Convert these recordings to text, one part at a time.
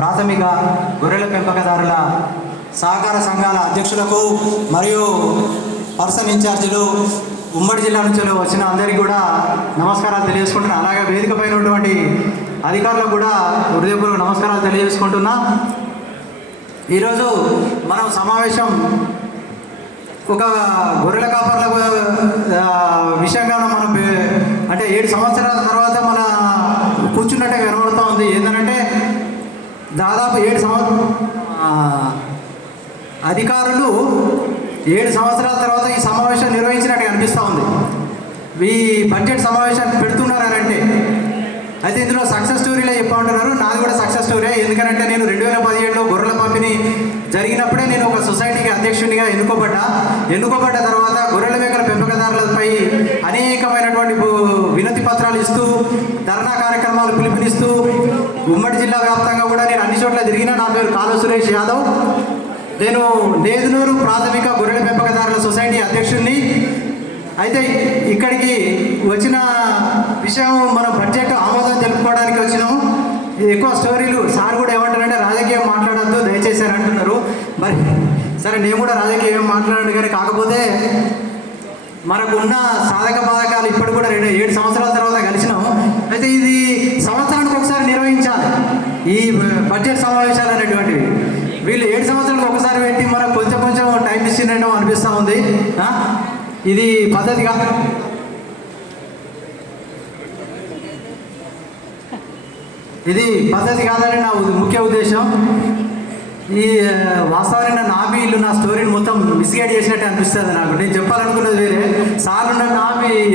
ప్రాథమిక గొర్రెల పెంపకదారుల సహకార సంఘాల అధ్యక్షులకు మరియు పర్సన్ ఇన్ఛార్జీలు ఉమ్మడి జిల్లా నుంచి వచ్చిన అందరికీ కూడా నమస్కారాలు తెలియజేసుకుంటున్నాను. అలాగే వేదిక పైన ఉన్నటువంటి అధికారులకు కూడా హృదయపూర్వక నమస్కారాలు తెలియజేసుకుంటున్నా. ఈరోజు మనం సమావేశం ఒక గొర్రెల కాపర్ల విషయంగా మనం అంటే 7 సంవత్సరాల తర్వాత మన కూర్చున్నట్టే కనబడుతూ ఉంది. ఏంటంటే దాదాపు 7 అధికారులు 7 సంవత్సరాల తర్వాత ఈ సమావేశం నిర్వహించినట్టు అనిపిస్తూ ఉంది. ఈ బడ్జెట్ సమావేశాన్ని పెడుతున్నారంటే అయితే ఇందులో సక్సెస్ స్టోరీలే చెప్పుకుంటున్నారు. నాది కూడా సక్సెస్ స్టోరీ. ఎందుకంటే నేను 2017లో గొర్రెల పంపిణీ జరిగినప్పుడే నేను ఒక సొసైటీకి అధ్యక్షునిగా ఎన్నుకోబడ్డ తర్వాత గొర్రెల మేకల పెంపకదారులపై అనేకమైనటువంటి వినతి పత్రాలు ఇస్తూ ధర్నా కార్యక్రమాలు పిలుపునిస్తూ ఉమ్మడి జిల్లా వ్యాప్తంగా కూడా నేను అన్ని చోట్ల తిరిగిన. నా పేరు కాలు సురేష్ యాదవ్. నేను నేదునూరు ప్రాథమిక గొర్రెల పెంపకదారుల సొసైటీ అధ్యక్షుడిని. అయితే ఇక్కడికి వచ్చిన విషయం మనం బడ్జెట్ ఆమోదం తెలుపుకోవడానికి వచ్చినాము. ఎక్కువ స్టోరీలు సార్ కూడా ఏమంటారంటే రాజకీయం మాట్లాడద్దు దయచేసి అని అంటున్నారు. మరి సరే నేను కూడా రాజకీయం ఏం మాట్లాడాను, కానీ కాకపోతే మనకు ఉన్న సాధక బాధకాలు ఇప్పుడు కూడా 7 సంవత్సరాల తర్వాత కలిసినాము. అయితే ఇది సంవత్సరానికి ఒకసారి నిర్వహించాలి ఈ బడ్జెట్ సమావేశాలు అనేటువంటివి. వీళ్ళు 7 సంవత్సరాలకు ఒకసారి పెట్టి మనకు కొంచెం టైం ఇచ్చినట్టు అనిపిస్తూ ఉంది. ఇది పద్ధతి కాదు. ఇది పద్ధతి కాదని నా ముఖ్య ఉద్దేశం. ఈ వాస్తవానికి నా ఇల్లు నా స్టోరీని మొత్తం మిస్గైడ్ చేసినట్టు అనిపిస్తుంది నాకు. నేను చెప్పాలనుకున్నది వేరే, సార్లు నా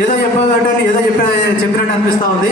ఏదో చెప్పినట్టు అనిపిస్తూ ఉంది.